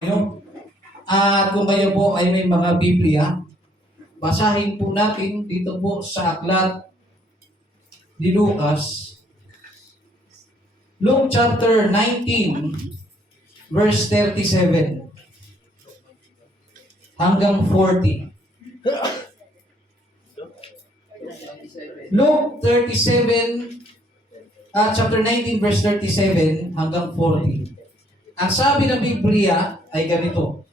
At kung kayo po ay may mga Biblia, basahin po natin dito po sa aklat ni Lucas, Luke chapter 19, verse 37 hanggang 40. Luke 37, chapter 19, verse 37 hanggang 40. Ang sabi ng Biblia ay ganito: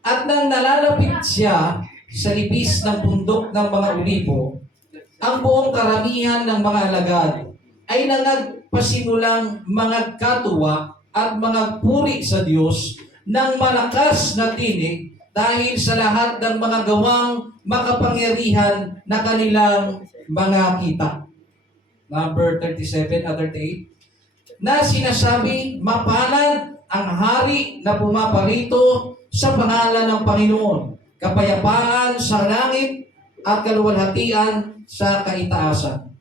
At nang nalalapit siya sa libis ng bundok ng mga Olibo, ang buong karamihan ng mga alagad ay nagpasimulang mga katuwa at mga puri sa Diyos ng malakas na tinig dahil sa lahat ng mga gawang makapangyarihan na kanilang mga kita. Number 37 at 38. Na sinasabi, mapalad ang hari na pumaparito sa pangalan ng Panginoon, kapayapaan sa langit at kaluwalhatian sa kaitaasan.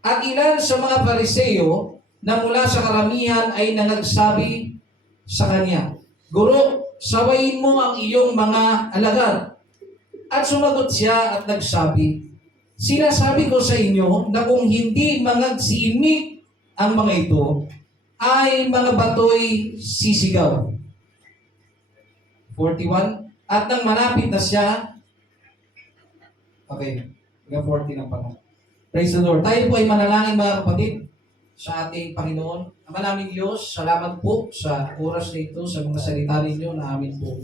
At ilan sa mga Pariseo na mula sa karamihan ay nangagsabi sa kanya, Guro, sawayin mo ang iyong mga alagad. At sumagot siya at nagsabi, Sinasabi ko sa inyo na kung hindi mangagsiimik ang mga ito, ay mga batoy sisigaw. 41. At nang malapit na siya, okay, hanggang 40 na pala. Praise the Lord. Tayo po ay manalangin mga kapatid sa ating Panginoon. Ama namin Diyos, salamat po sa oras na ito, sa mga salita ninyo na amin po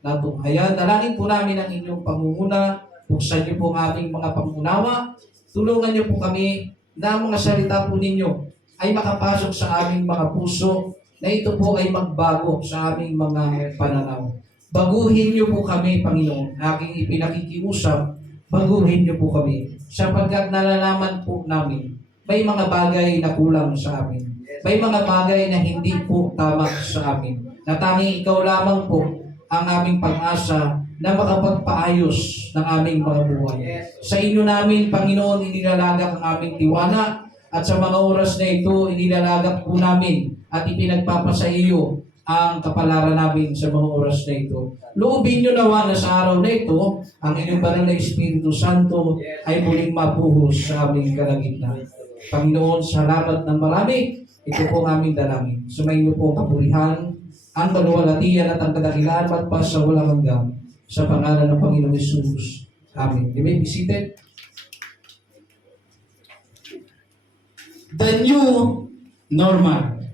natunghayan. Dalangin po namin ang inyong pangunguna. Buksan niyo po ang aming mga pangunawa. Tulungan niyo po kami na ang mga salita po ninyo ay makapasok sa aming mga puso, na ito po ay magbago sa aming mga pananaw. Baguhin niyo po kami, Panginoon. Aking ipinakikiusap, baguhin niyo po kami. Sapagkat nalalaman po namin, may mga bagay na kulang sa amin. May mga bagay na hindi po tama sa amin. Na tanging ikaw lamang po ang aming pag-asa na makapagpaayos ng aming mga buhay. Sa inyo namin, Panginoon, inilalagak ang aming tiwala, at sa mga oras na ito, inilalagak po namin at ipinagpapasa iyo ang kapalaran namin sa mga oras na ito. Loobin nyo nawa na sa araw na ito, ang inyong banal na Espiritu Santo ay muling mabuhos sa aming kalagitnaan. Panginoon, salamat ng marami. Ito po ang aming dalangin. Sumayin niyo po ang kapurihan, ang kaluwalhatian at ang kadakilaan at pa sa walang hanggan. Sa pangalan ng Panginoong Hesus. Amen. You may be seated. The new normal.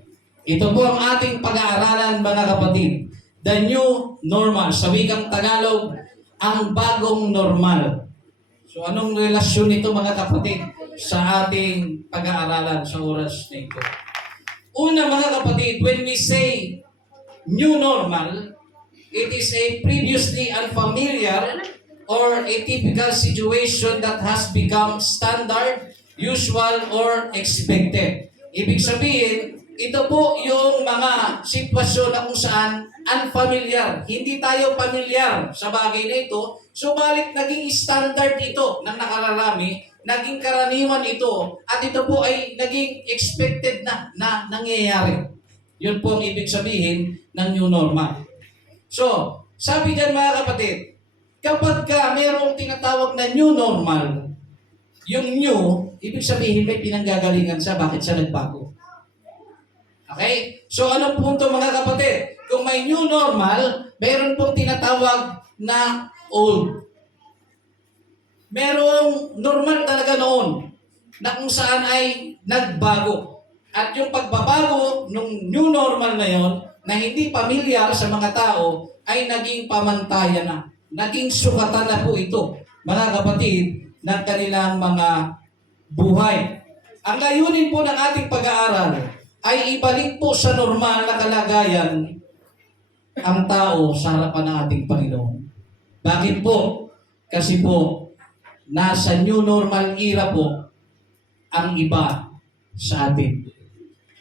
Ito po ang ating pag-aaralan, mga kapatid. The new normal. Sa wikang Tagalog, ang bagong normal. So anong relasyon nito, mga kapatid, sa ating pag-aaralan sa oras na ito? Una, mga kapatid, when we say new normal, it is a previously unfamiliar or a typical situation that has become standard, usual, or expected. Ibig sabihin, ito po yung mga sitwasyon na kung saan unfamiliar. Hindi tayo familiar sa bagay na ito, subalit naging standard ito ng nakararami, naging karaniwan ito, at ito po ay naging expected na nangyayari. Yun po ang ibig sabihin ng new normal. So, sabi dyan, mga kapatid, kapag ka mayroong tinatawag na new normal, yung new, ibig sabihin may pinanggagalingan siya, bakit siya nagbago. Okay? So, anong punto, mga kapatid? Kung may new normal, mayroon pong tinatawag na old. Merong normal talaga noon na kung saan ay nagbago. At yung pagbabago ng new normal na yon, na hindi pamilyar sa mga tao, ay naging pamantayan na. Naging sukatan na po ito, mga kapatid, ng kanilang mga buhay. Ang layunin po ng ating pag-aaral ay ibalik po sa normal na kalagayan ang tao sa harapan ng ating Panginoon. Bakit po? Kasi po, nasa new normal era po ang iba sa atin.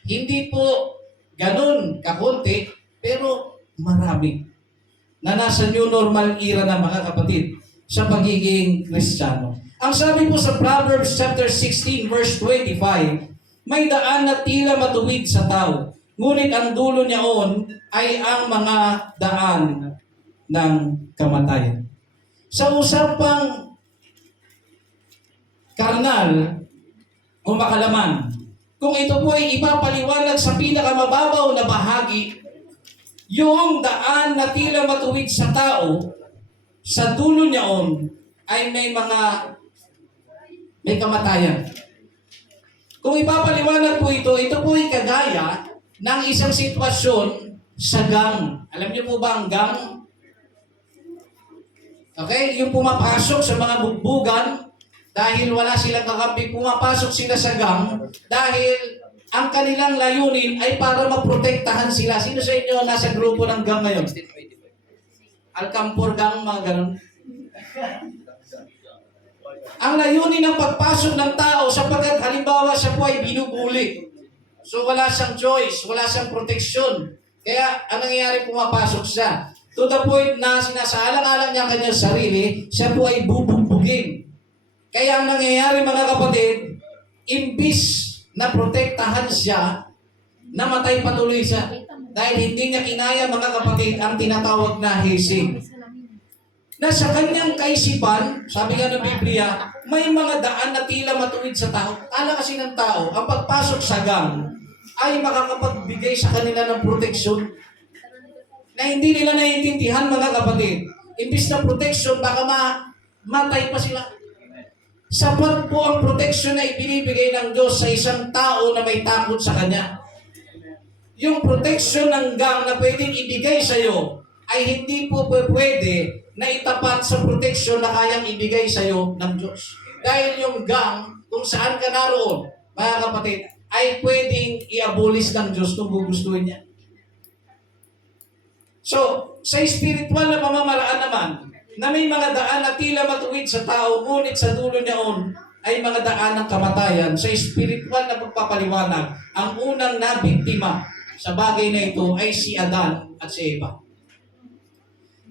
Hindi po ganun kakunti, pero marami na nasa new normal era na, mga kapatid, sa pagiging Kristiyano. Ang sabi po sa Proverbs chapter 16 verse 25, may daan na tila matuwid sa tao, ngunit ang dulo niyaon ay ang mga daan ng kamatayan. Sa usapang karnal o makalaman, kung ito po ay ipapaliwanag sa pinakamababaw na bahagi, yung daan na tila matuwid sa tao, sa dulo niyaon ay may kamatayan. Kung ipapaliwanag po ito po ay kagaya ng isang sitwasyon sa gang. Alam niyo po ba ang gang? Okay? Yung pumapasok sa mga bugbugan dahil wala silang kakampi, pumapasok sila sa gang dahil ang kanilang layunin ay para maprotektahan sila. Sino sa inyo nasa grupo ng gang ngayon? Alcampor gang, mga ganun. Ang layunin ng pagpasok ng tao sapagkat halimbawa siya po ay binubuli. So wala siyang choice, wala siyang proteksyon. Kaya ang nangyayari, pumapasok siya. To the point na sinasaalang-alang niya ang kanyang sarili, siya po ay bubugbugin. Kaya ang nangyayari, mga kapatid, imbis na protektahan siya, namatay patuloy siya. Dahil hindi niya kinaya, mga kapatid, ang tinatawag na hesing. Na sa kanyang kaisipan, sabi nga ng Biblia, may mga daan na tila matuwid sa tao. Kala kasi ng tao, ang pagpasok sa gang ay makakapagbigay sa kanila ng proteksyon na hindi nila naiintindihan, mga kapatid. Imbis na proteksyon, baka matay pa sila. Sapat po ang proteksyon na ibinibigay ng Diyos sa isang tao na may takot sa Kanya. Yung proteksyon ng gang na pwedeng ibigay sa iyo ay hindi po pwede na itapat sa proteksyon na kayang ibigay sa iyo ng Diyos. Dahil yung gang, kung saan ka naroon, mga kapatid, ay pwedeng i-abolish ng Diyos kung gugustuhin niya. So, sa spiritual na pamamaraan naman, na may mga daan na tila matuwid sa tao, ngunit sa dulo niyaon ay mga daan ng kamatayan. Sa spiritual na pagpapaliwanag, ang unang nabiktima sa bagay na ito ay si Adan at si Eva.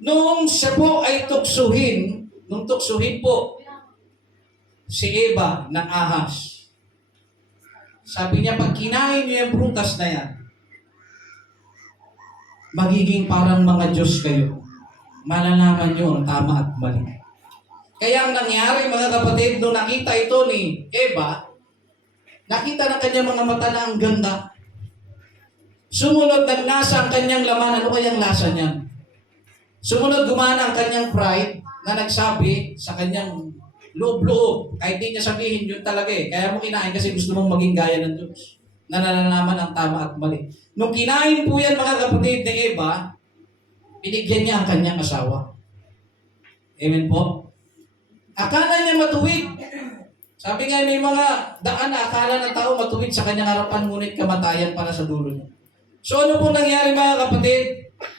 Noong siya po ay tuksuhin po si Eva ng ahas, sabi niya, pag kinain niyo yung prutas na yan, magiging parang mga Diyos kayo. Malalaman nyo ang tama at mali. Kaya ang nangyari, mga kapatid, nung nakita ito ni Eva, nakita ng kanyang mga mata na ang ganda. Sumunod, nagnasa ang kanyang laman. Ano kayang lasa niyan? Sumunod, gumana ang kanyang pride na nagsabi sa kanyang loob-loob. Kahit di niya sabihin, yun talaga eh. Kaya mo kinain kasi gusto mong maging gaya ng Diyos. Na nalalaman ang tama at mali. Nung kinain po yan, mga kapatid ni Eva, binigyan niya ang kanyang asawa. Amen po? Akala niya matuwid. Sabi nga, may mga daan na akala ng tao matuwid sa kanyang harapan, ngunit kamatayan para sa dulo niya. So ano po nangyari, mga kapatid?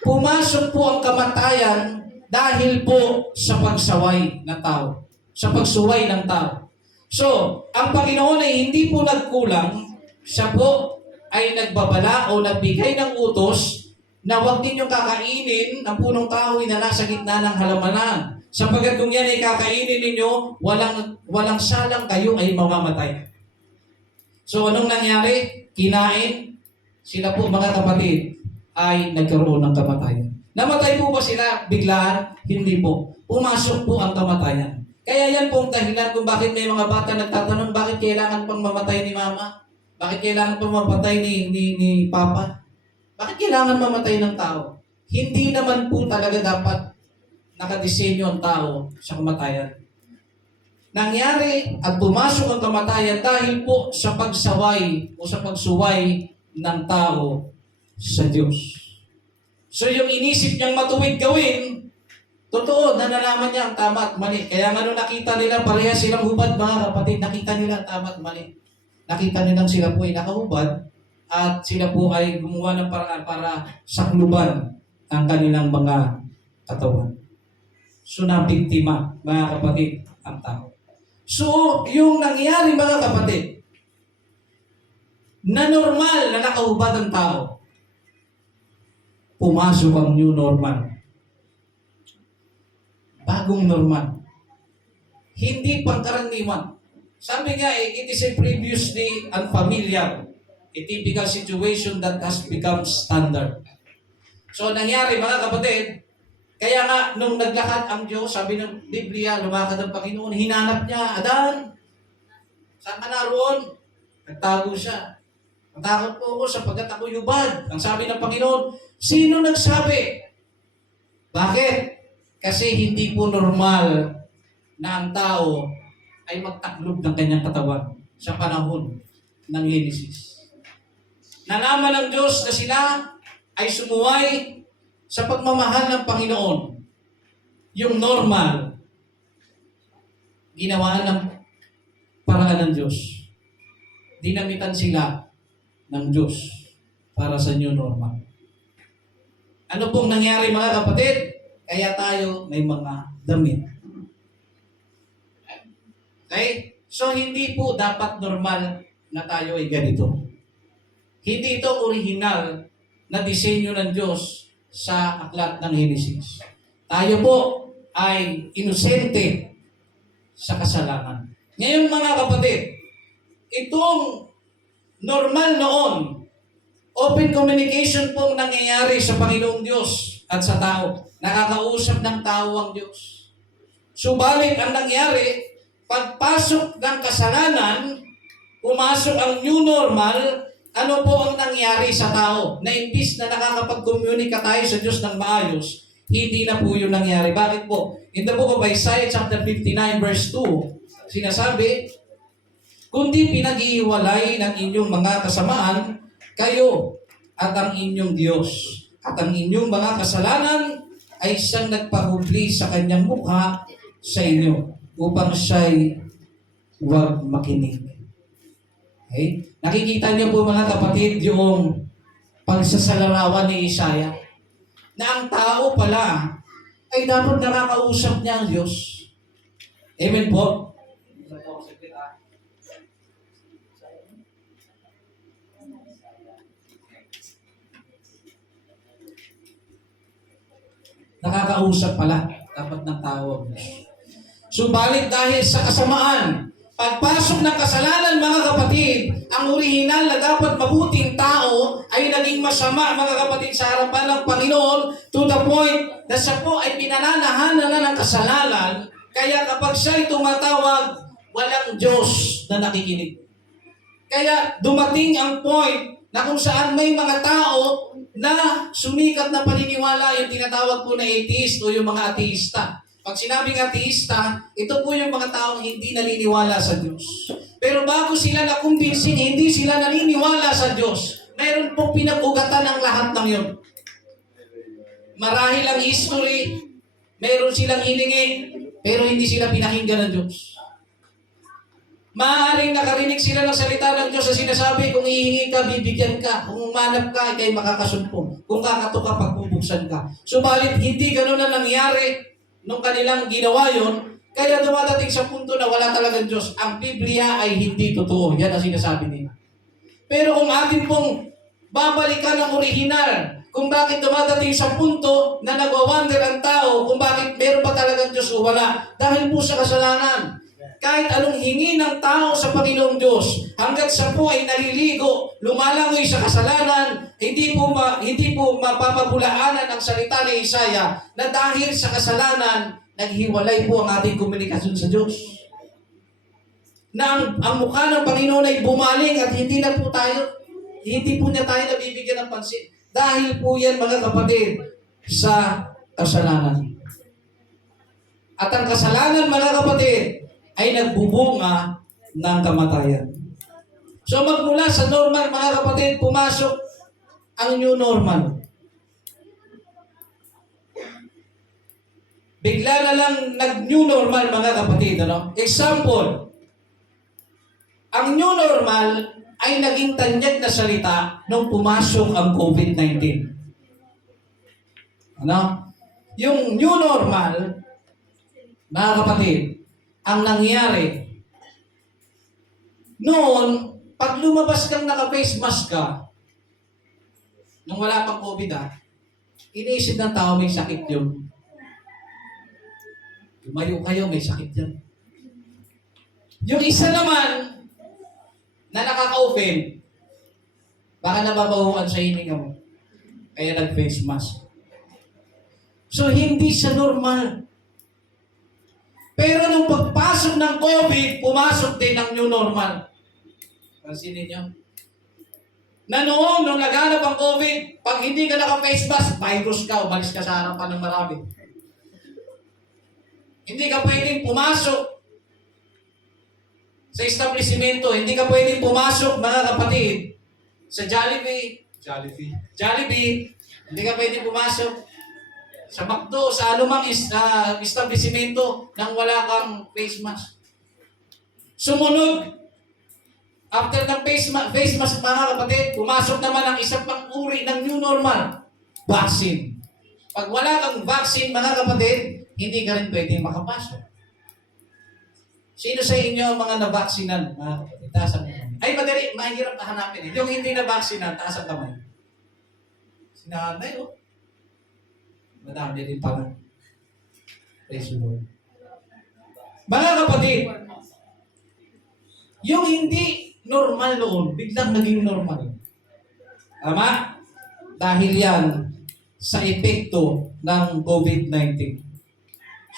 Pumasok po ang kamatayan dahil po sa pagsaway ng tao. Sa pagsuway ng tao. So, ang Panginoon ay hindi po nagkulang. Siya po ay nagbabala o nagbigay ng utos na huwag ninyong kakainin ang punong kahoy na nasa gitna ng halamanan. Sapagkat kung yan ay kakainin ninyo, walang salang kayo ay mamamatay. So anong nangyari? Kinain, sila po, mga kapatid, ay nagkaroon ng kamatayan. Namatay po ba sila biglaan? Hindi po. Pumasok po ang kamatayan. Kaya yan po ang dahilan kung bakit may mga bata nagtatanong, bakit kailangan pang mamatay ni mama? Bakit kailangan pang mamatay ni papa? Bakit kailangan mamatay ng tao? Hindi naman po talaga dapat nakadisenyo ang tao sa kamatayan. Nangyari at pumasok ang kamatayan dahil po sa pagsaway o sa pagsuway ng tao sa Diyos. So yung inisip niyang matuwid gawin, totoo, nalalaman niya ang tama at mali. Kaya nga nung nakita nila, pareha silang hubad, mga kapatid, nakita nila ang tama at mali. Nakita nilang sila po ay nakahubad at sila po ay gumawa ng paraan para sakluban ang kanilang mga katawan. So nabiktima, mga kapatid, ang tao. So yung nangyari, mga kapatid, na normal na nakahubad ang tao, pumasok ang new normal. Bagong normal. Hindi pangkaraniwan. Sabi nga it is a previously unfamiliar A typical situation that has become standard. So nangyari mga kapatid, kaya nga nung naglakad ang Diyos, sabi ng Biblia, lumakad ang Panginoon, hinanap niya, Adan, saan ka naroon? Nagtago siya. Matakot po ako sapagkat ako yubad. Ang sabi ng Panginoon, sino nagsabi? Bakit? Kasi hindi po normal na ang tao ay magtaklob ng kanyang katawan sa panahon ng Genesis. Nalaman ng Diyos na sila ay sumuway sa pagmamahal ng Panginoon. Yung normal, ginawaan ng paraan ng Diyos. Dinamitan sila ng Diyos para sa new normal. Ano pong nangyari mga kapatid? Kaya tayo may mga damit. Okay? So hindi po dapat normal na tayo ay ganito. Hindi ito original na disenyo ng Diyos sa aklat ng Genesis. Tayo po ay inosente sa kasalanan. Ngayon mga kapatid, itong normal noon, open communication pong nangyayari sa Panginoong Diyos at sa tao. Nakakausap ng tao ang Diyos. Subalit ang nangyari, pagpasok ng kasalanan, pumasok ang new normal, ano po ang nangyari sa tao? Na imbis na nakakapag-communicate tayo sa Diyos ng maayos, hindi na po yun nangyari. Bakit po? In the book of Isaiah chapter 59 verse 2, sinasabi, kundi pinag-iiwalay ng inyong mga kasamaan, kayo at ang inyong Diyos. At ang inyong mga kasalanan ay siyang nagpahubli sa kanyang mukha sa inyo upang siya'y huwag makinig. Okay? Nakikita niyo po mga kapatid yung pagsasalarawan ni Isaiah na ang tao pala ay dapat nakakausap niya ang Diyos. Amen po? Nakakausap pala dapat ng tao ang Diyos. Subalit dahil sa kasamaan, pagpasok ng kasalanan mga kapatid, ang orihinal na dapat mabuting tao ay naging masama mga kapatid sa harapan ng Panginoon to the point na siya po ay pinananahanan na ng kasalanan. Kaya kapag siya ay tumatawag, walang Diyos na nakikinig. Kaya dumating ang point na kung saan may mga tao na sumikat na paniniwala, yung tinatawag po na atheist o yung mga ateista. Pag sinabing ateista, ito po yung mga taong hindi naniniwala sa Diyos. Pero bago sila nakumbinsing, hindi sila naniniwala sa Diyos. Mayroon pong pinag-ugatan ang lahat ng yun. Marahil ang history, mayroon silang hiningi, pero hindi sila pinakinggan ng Diyos. Maaaring nakarinig sila ng salita ng Diyos na sinasabi, kung hihingi ka, bibigyan ka. Kung umanap ka, ikay makakasumpong. Kung kakato ka, pagbubuksan ka. Subalit, hindi ganun na nangyari nung kanilang ginawa yon, kaya dumadating sa punto na wala talagang Diyos. Ang Biblia ay hindi totoo. Yan ang sinasabi nila. Pero kung atin pong babalikan ang orihinal, kung bakit dumadating sa punto na nagwawander ang tao, kung bakit meron pa talagang Diyos o wala, dahil po sa kasalanan. Kahit anong hingi ng tao sa Panginoong Diyos, hanggat siya po ay naliligo, lumalangoy sa kasalanan, hindi po mapapabulaanan ang salita ni Isaiah na dahil sa kasalanan, naghiwalay po ang ating komunikasyon sa Diyos. Na ang mukha ng Panginoon ay bumaling at hindi po niya tayo nabibigyan ng pansin. Dahil po yan mga kapatid sa kasalanan. At ang kasalanan mga kapatid, ay nagbubunga ng kamatayan. So magmula sa normal, mga kapatid, pumasok ang new normal. Bigla na lang nag-new normal, mga kapatid. Ano? Example, ang new normal ay naging tanyag na salita nung pumasok ang COVID-19. Ano? Yung new normal, mga kapatid, ang nangyari, noon, pag lumabas kang naka-face mask ka, nung wala pang COVID iniisip ng tao may sakit yun. Lumayo kayo, may sakit yan. Yung isa naman, na nakaka-open, Baka nababahuan sa hininga mo. Kaya nag-face mask. So, hindi siya normal. Pero nung pagpasok ng COVID, pumasok din ang new normal. Pansinin nyo? Na noong, nung naganap ang COVID, pag hindi ka naka-face mask, virus ka, umalis ka sa harapan ng marami. Hindi ka pwedeng pumasok sa establishmento. Hindi ka pwedeng pumasok, mga kapatid, sa Jollibee. Hindi ka pwedeng pumasok sa McDo, sa anumang establishmento nang wala kang face mask. Sumunod, after ng face mask, mga kapatid, pumasok naman ang isang pang uri ng new normal, vaccine. Pag wala kang vaccine, mga kapatid, hindi ka rin pwedeng makapasok. Sino sa inyo ang mga nabaksinan? Mga kapatid, taas ang kamay. Ay, madali, mahirap na hanapin. Yung hindi nabaksinan, taas ang kamay. Sinanay, oh. Madami din pala. Praise the Lord. Mga kapatid, yung hindi normal noon, biglang naging normal. Tama? Dahil yan sa epekto ng COVID-19.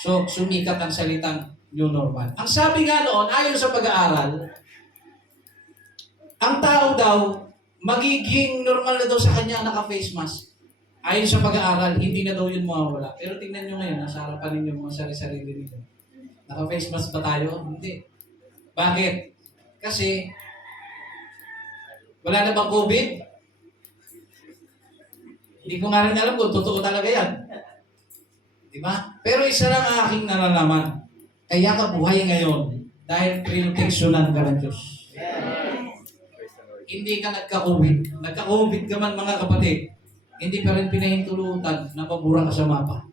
So, sumikat ang salitang new normal. Ang sabi nga noon, ayon sa pag-aaral, ang tao daw, magiging normal na daw sa kanya ang naka-face mask. Ayon sa pag-aaral, hindi na daw yun mawawala. Pero tingnan nyo ngayon, nasa harapan ninyo mga sarili-sarili nito. Naka-face mask ba tayo? Hindi. Bakit? Kasi, wala na bang COVID? Hindi ko nga rin alam kung totoo talaga yan. Diba? Pero isa lang ang aking nalalaman. Kaya ka buhay ngayon dahil proteksyonan ka ng Diyos. Hindi ka nagka-COVID. Nagka-COVID ka man, mga kapatid. Hindi pa rin pinahintulutan na mabura ka sa mapa.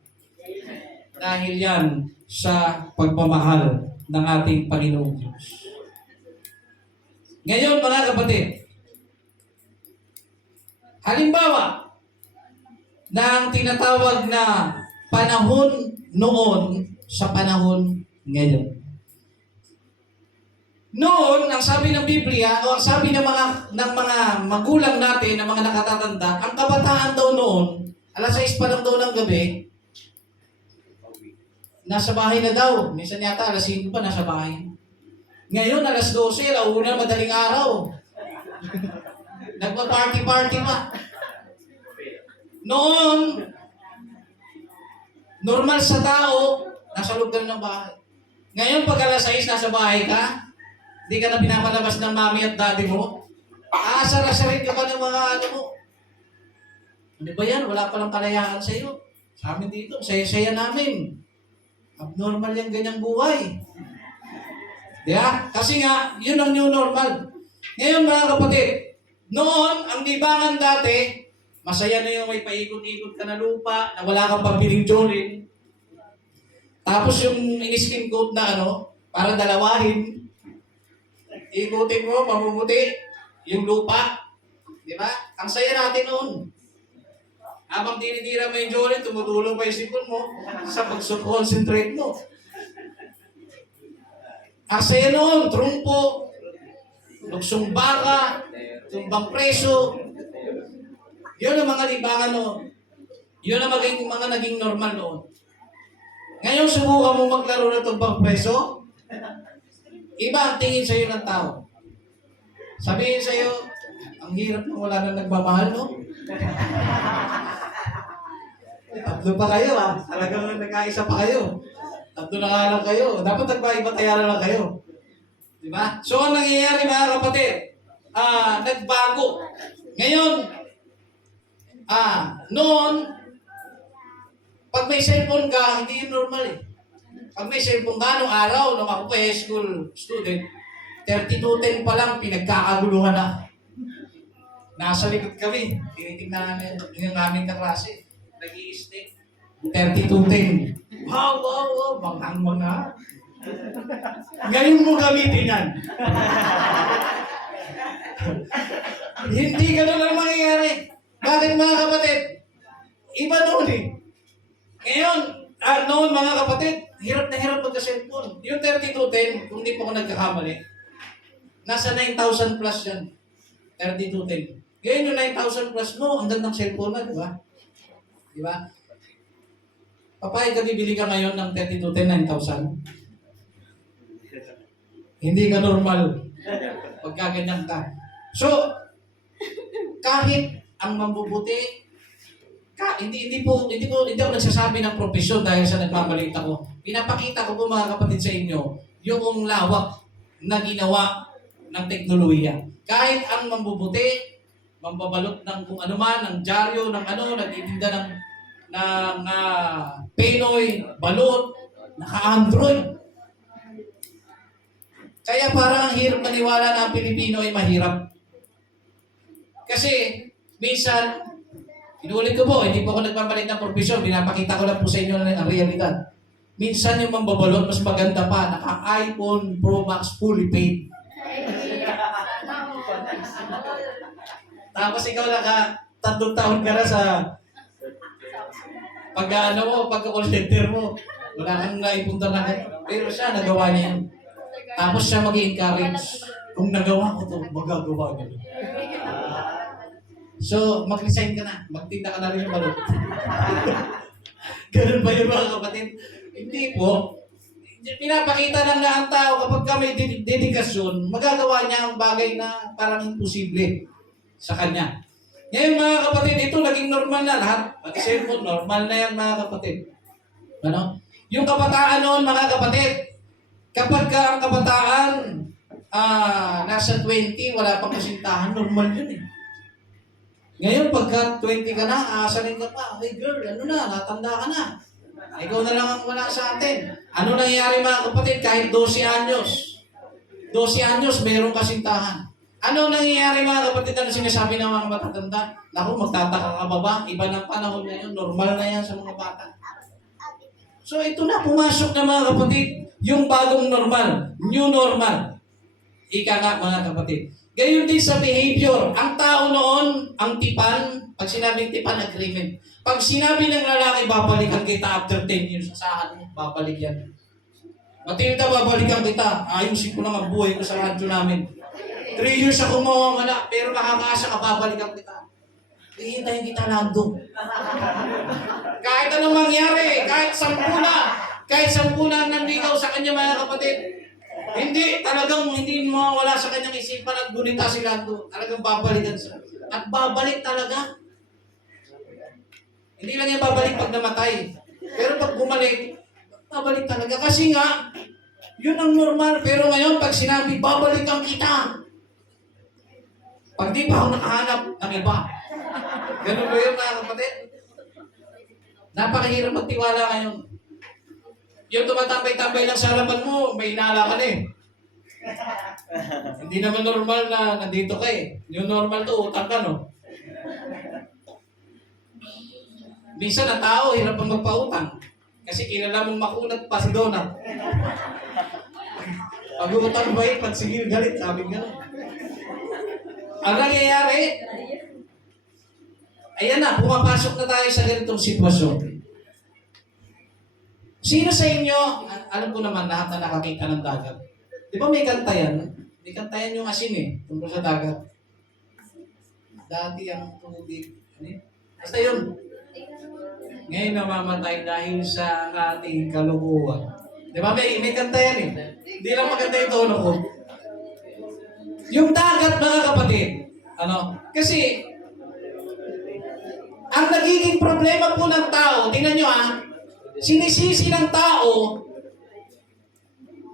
Dahil yan sa pagmamahal ng ating Panginoong Diyos. Ngayon, mga kapatid, halimbawa, na ang tinatawag na panahon noon sa panahon ngayon. Noon, ang sabi ng Biblia, o ang sabi ng mga magulang natin, ng mga nakatatanda, ang kabataan daw noon, alas 6 pa lang daw ng gabi, nasa bahay na daw. Minsan yata, alas 5 pa, nasa bahay. Ngayon, alas 12, alauna, madaling araw. Nagpa-party-party pa. Noon, normal sa tao, nasa loob ka ng bahay. Ngayon, pag alas 6, nasa bahay ka, hindi ka na pinapalabas ng mami at daddy mo, aasar-asarin ka pa ng mga ano mo. Hindi ba yan? Wala palang kalayaan sa iyo. Sa amin dito, saya-saya namin. Abnormal yung ganyang buhay. Diba? Kasi nga, yun ang new normal. Ngayon, mga kapatid, noon, ang libangan dati, masaya na yung may paikot-ikot ka na lupa, na wala kang pambiling jolin. Tapos yung in-skin coat na para dalawahin, ikutin mo, mamumuti, yung lupa. Di ba? Ang saya natin noon. Habang tinitira mo yung jolin, tumutulong pa yung sipon mo sa pag-concentrate mo. Ang saya noon, trumpo, luksong baka, tumbang preso. Yun ang mga libangan noon. Yun ang mga naging normal noon. Ngayon, subukan mo maglaro ng tumbang preso, iba ang tingin sa'yo ng tao. Sabihin sa'yo, ang hirap na wala nang nagmamahal, no? Tatlo pa kayo, ha? Talagang nagkaisa pa kayo. Tatlo na nga lang kayo. Dapat nagpaiba-taya na lang kayo. Diba? So, ang nangyayari, mga kapatid, nagbago. Ngayon, noon, pag may cellphone ka, hindi yun normal eh. Pag may cellphone ka, nung araw, nung ako pa high school student, 3210 pa lang, pinagkakaguluhan na. Nasa likod kami, tinitingnan namin yung aming kaklase. Nag-i-stick. 3210. Wow, manghang-mangha. Ngayon mo gamitin yan. Hindi ganun ang mangyayari. Bakit, mga kapatid? Iba noon eh. Ngayon, noon, mga kapatid, hirap na hirap magka-cellphone. Yung 3210, kung di pa ako nagkakamali, nasa 9,000 plus yan. 3210. Ngayon yung 9,000 plus mo, ang gandang cellphone na, di ba? Di ba? Papayag ka bibili ka ngayon ng 3210, 9,000. Hindi ka normal. Pagka ganyan ka. So, kahit ang mambubuti, hindi ako nagsasabi ng propesyon dahil sa nagmamaliit ako. Pinapakita ko po mga kapatid sa inyo, yung lawak na ginawa ng teknolohiya. Kahit ang mambubuti, mambabalot ng kung ano man, ng dyaryo, ng ano, nagtitinda ng Pinoy, balot, naka-Android. Kaya parang ang hirap maniwala na ang Pilipino ay mahirap. Kasi, minsan, inuulit ko po, hindi po ako nagpapalik ng profesyon, pinapakita ko lang po sa inyo ang realidad. Minsan yung mambabalot, mas maganda pa, naka-iPhone Pro Max fully paid. Tapos ikaw naka-3 taon ka na sa pagka-call center mo. Wala kang naipunta na. Pero siya, nagawa niya yun. Tapos siya mag-encourage. Kung nagawa ko to, magagawa niya. So, mag-resign ka na. Magtinda ka na rin yung balot. Ganun ba yun mga kapatid? Hindi po. Pinapakita lang na ang tao kapag ka may dedikasyon, magagawa niya ang bagay na parang imposible sa kanya. Ngayon mga kapatid, ito naging normal na lahat. At cellphone, normal na yan mga kapatid. Ano? Yung kabataan noon mga kapatid, kapag ka ang kabataan nasa 20, wala pang kasintahan, normal yun eh. Ngayon, pagka 20 ka na, aasanin ka pa, hey girl, ano na, natanda ka na. Ikaw na lang ang wala sa atin. Ano nangyayari mga kapatid, kahit 12 anyos, 12 anyos, mayroong kasintahan. Ano nangyayari mga kapatid, ano sinasabi ng mga matatanda? Naku, magtataka ka ba ba? Iba ng panahon ngayon, normal na yan sa mga bata. So ito na, pumasok na mga kapatid, yung bagong normal, new normal. Ika nga mga kapatid. Gayon din sa behavior. Ang tao noon, ang tipan, pag sinabing tipan, agreement. Pag sinabi ng lalaki, babalikan kita after 10 years, asahan mo, babalik yan. Matilda, babalikan kita. Ayusin ko lang ang buhay ko sa radyo namin. 3 years ako mawawala, pero makakaasa ka, babalikan kita. Hihintayin kita nando. Kahit anong mangyari, kahit 10 na nanligaw sa kanya mga kapatid, hindi mawawala sa kanyang isipan at gunita si Lando. Talagang babalikan siya. At babalik talaga. Hindi lang yan babalik pag namatay. Pero pag bumalik, babalik talaga. Kasi nga, yun ang normal. Pero ngayon, pag sinabi, babalikan kita. Pag di pa ako nakahanap ng iba. Ganun ba yun mga kapatid? Napakahirap magtiwala ngayon. Yung tumatambay-tambay lang sa harapan mo, may inala ka na eh. Hindi naman normal na nandito ka eh. Yung normal to, utang ka no? Minsan na tao, hirap ang magpautang. Kasi kilala mong makunat pa si Donut. Pag-utang ba eh, pagsigil galit, sabi nga. Ang nangyayari, ayan na, pumapasok na tayo sa ganitong sitwasyon. Sino sa inyo, alam ko naman lahat na nakakita ng dagat. Di ba may kanta yan? May kanta yan yung asin eh, tungkol sa dagat. Dati ang tubig, basta yun. Ngayon namamatay dahil sa ating kalukuhan. Di ba may kanta yan eh? Hindi lang maganda yung tono ko. Yung dagat mga kapatid, kasi ang nagiging problema po ng tao, tingnan nyo sinisisi ng tao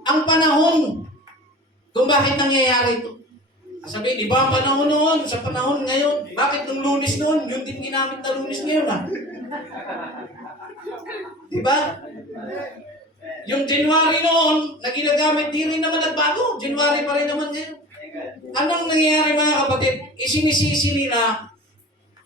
ang panahon kung bakit nangyayari ito. Sabihin, iba ang panahon noon sa panahon ngayon. Bakit nung Lunes noon, yun din ginamit na Lunes ngayon Diba? Yung January noon, na ginagamit, di rin naman nagbago. January pa rin naman ngayon. Anong nangyayari mga kapatid? Isinisisi nila,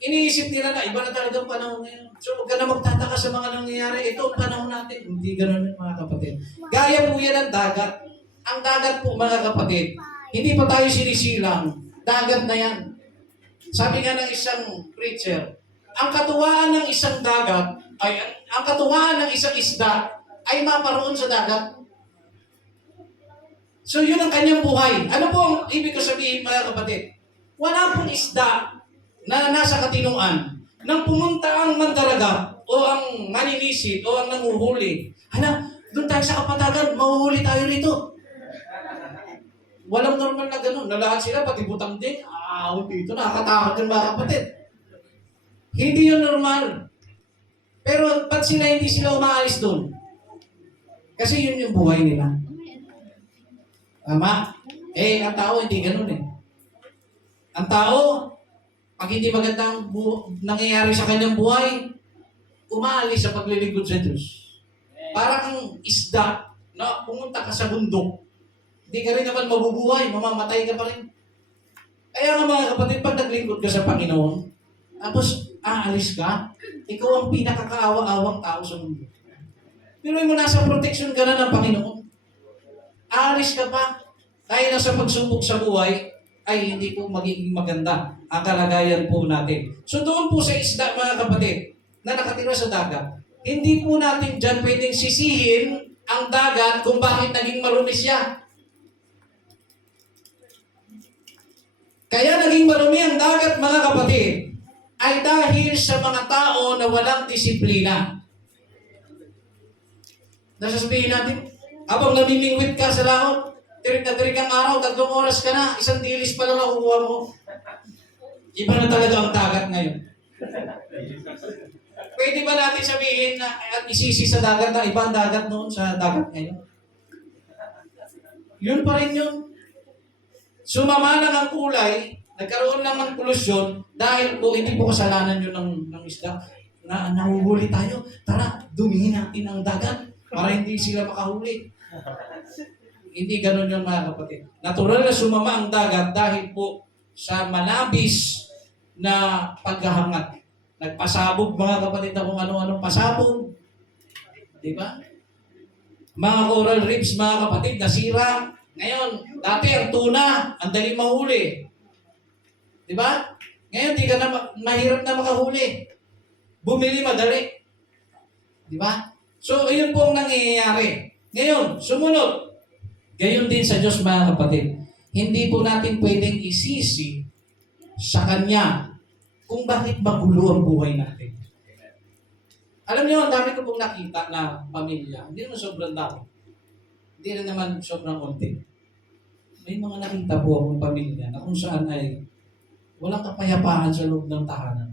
iniisip nila na iba na talagang panahon ngayon. So huwag ka na magtataka sa mga nangyayari. Ito ang panahon natin. Hindi ganun mga kapatid. Gaya po yan ang dagat. Ang dagat po mga kapatid, hindi pa tayo sinisilang. Dagat na yan. Sabi nga ng isang preacher, ang katuwaan ng isang dagat, ang katuwaan ng isang isda ay maparoon sa dagat. So yun ang kanyang buhay. Ano po ang ibig ko sabihin mga kapatid? Wala pong isda na nasa katinuan, nang pumunta ang mandaragat o ang maninisid o ang nanguhuli, doon tayo sa kapatagan, mahuhuli tayo rito. Walang normal na gano'n. Na lahat sila, pati butang din, dito, nakakatakot yung mga kapatid. Hindi yun normal. Pero ba't hindi sila umaalis doon? Kasi yun yung buhay nila. Tama? Ang tao hindi gano'n eh. Ang tao, pag hindi magandang nangyayari sa kanyang buhay, umaalis sa paglilingkod sa Diyos. Parang kang isda na pumunta ka sa bundok. Hindi ka rin naman mabubuhay, mamamatay ka pa rin. Kaya nga mga kapatid, pag naglingkod ka sa Panginoon, tapos aalis ka, ikaw ang pinakakaawa-awang tao sa mundo. Pero mo nasa protection ka na ng Panginoon. Aalis ka pa, dahil na sa pagsubok sa buhay, ay hindi po magiging maganda ang kalagayan po natin. So doon po sa isda, mga kapatid, na nakatira sa dagat, hindi po natin dyan pwedeng sisihin ang dagat kung bakit naging marumi siya. Kaya naging marumi ang dagat, mga kapatid, ay dahil sa mga tao na walang disiplina. Nasasabihin natin, habang namimingwit ka sa laot, tirik na tirik ang araw, 3 oras ka na, 1 dilis pa lang nakukuha mo. Iba na talaga ang dagat ngayon. Pwede ba natin sabihin na at isisi sa dagat na ibang dagat noon sa dagat ngayon? Yun pa rin yun. Sumama lang ang kulay, nagkaroon lang ng polusyon dahil po hindi po kasalanan yun ng isda. Nahuhuli tayo, tara, dumihin natin ang dagat para hindi sila makahuli. Hindi ganun yung mga kapatid. Natural na sumama ang dagat dahil po sa malabis na paghahangat. Nagpasabog mga kapatid na kung ano-anong pasabog. Di ba? Mga coral reefs mga kapatid, nasira. Ngayon, dati ang tuna, ang dali mahuli. Di ba? Ngayon, di ka na mahirap na makahuli. Bumili madali. Di ba? So, ayun po ang nangyayari. Ngayon, sumunod. Gayon din sa Diyos mga kapatid. Hindi po natin pwedeng isisi sa Kanya kung bakit magulo ang buhay natin. Alam niyo, ang dami ko pong nakita na pamilya. Hindi naman sobrang dami. Hindi rin naman sobrang konti. May mga nakita po akong pamilya na kung saan ay walang kapayapaan sa loob ng tahanan.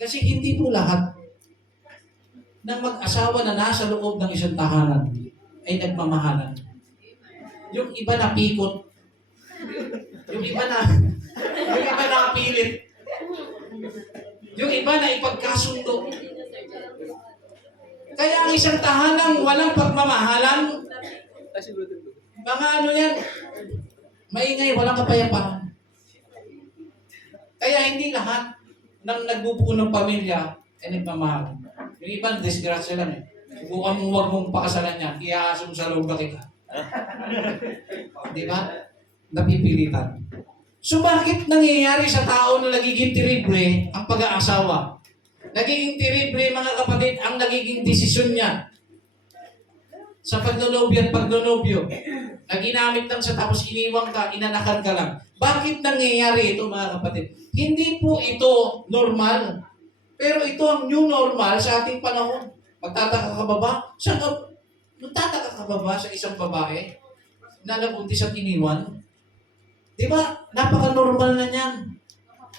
Kasi hindi po lahat ng mag-asawa na nasa loob ng isang tahanan ay nagmamahalan. Yung iba na pikot. Yung iba na pilit. Yung iba na ipagkasundo. Kaya ang isang tahanang walang pagmamahalan, mga yan, maingay, walang kapayapaan. Kaya hindi lahat ng nagbubuo ng pamilya ay nagmamahal. Yung iba, disgrasya lang eh. Subukan mo huwag mong pakasalan niya, iaasom sa loob ka kita. Di ba? Napipilitan. So bakit nangyayari sa tao na nagiging terrible ang pag-aasawa? Nagiging terrible mga kapatid ang nagiging desisyon niya sa paglulobyo at paglulobyo. Naginamit lang sa tapos iniwang ka, inanakan ka lang. Bakit nangyayari ito mga kapatid? Hindi po ito normal. Pero ito ang new normal sa ating panahon. Magtataka ka ba ba? Magtataka ka ba sa isang babae na nabuntis at iniwan? Di ba? Napaka-normal na niyan.